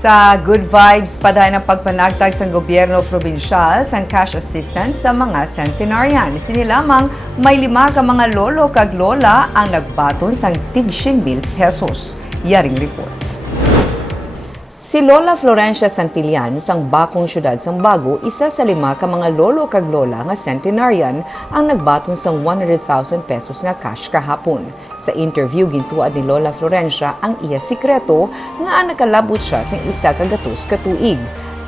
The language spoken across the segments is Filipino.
Sa Good Vibes, paday ng pagpanagtag sa gobyerno probinsyal sa cash assistance sa mga Centenarian. Sinilamang may 5 ka mga lolo kag lola ang nagbaton sang tig 100,000 pesos. Yaring report. Si Lola Florencia Santillan sang bakong syudad sang Bago, isa sa 5 ka mga lolo kag lola nga Centenarian ang nagbaton sang 100,000 pesos nga cash kahapon. Sa interview gintuad ni Lola Florencia ang iya sikreto nga nakalabot siya sang isa ka gatos ka tuig.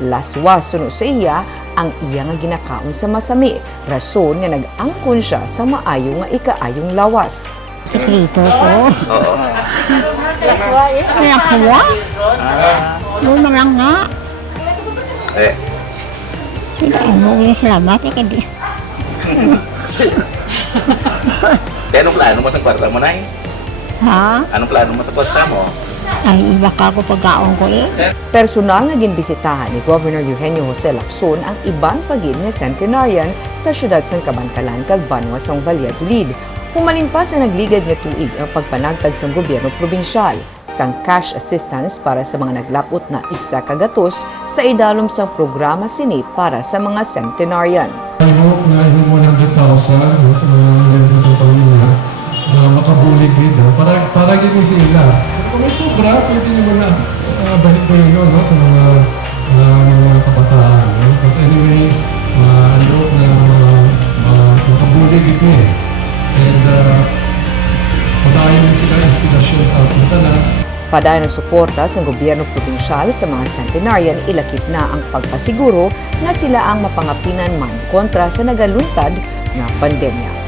Laswas suno sa iya ang iya nga ginakaon sa masami, rason nga nag-angkon siya sa maayo nga ikaayong lawas. Sikreto ko. Laswa eh. Laswa? Luma lang nga. Hindi mo salamat eh kadi. Anong plano mo sa kwarta mo, Nay? Ha? Anong plano mo sa kwarta mo? Ay, ibakal ko pagkaon ko eh. Personal nga ginbisitahan ni Governor Eugenio Jose Lacson ang iban pagin nga Centenarian sa syudad sang Kabantalan kag Banwa sang Valladolid. Humalin pa sa nagligad nga tuig ang pagpanagtag sang gobyerno probinsyal sang cash assistance para sa mga naglapot na isa ka gatos sa idalom sang programa sini para sa mga Centenarian. I hope na yung 100,000 no, sa mga members ng pamilya makabulig din para gini sila. Kung may sobra, pwede nyo na bahit-bahit no, sa mga kabataan. No? But anyway, I hope na makabulig din eh. And padayon sila inspirasyon sa ating tanan. Padayon ng suporta sa gobyerno probinsyal sa mga Centenarian, ilakip na ang pagpasiguro na sila ang mapangapinan man kontra sa nagaluntad na pandemya.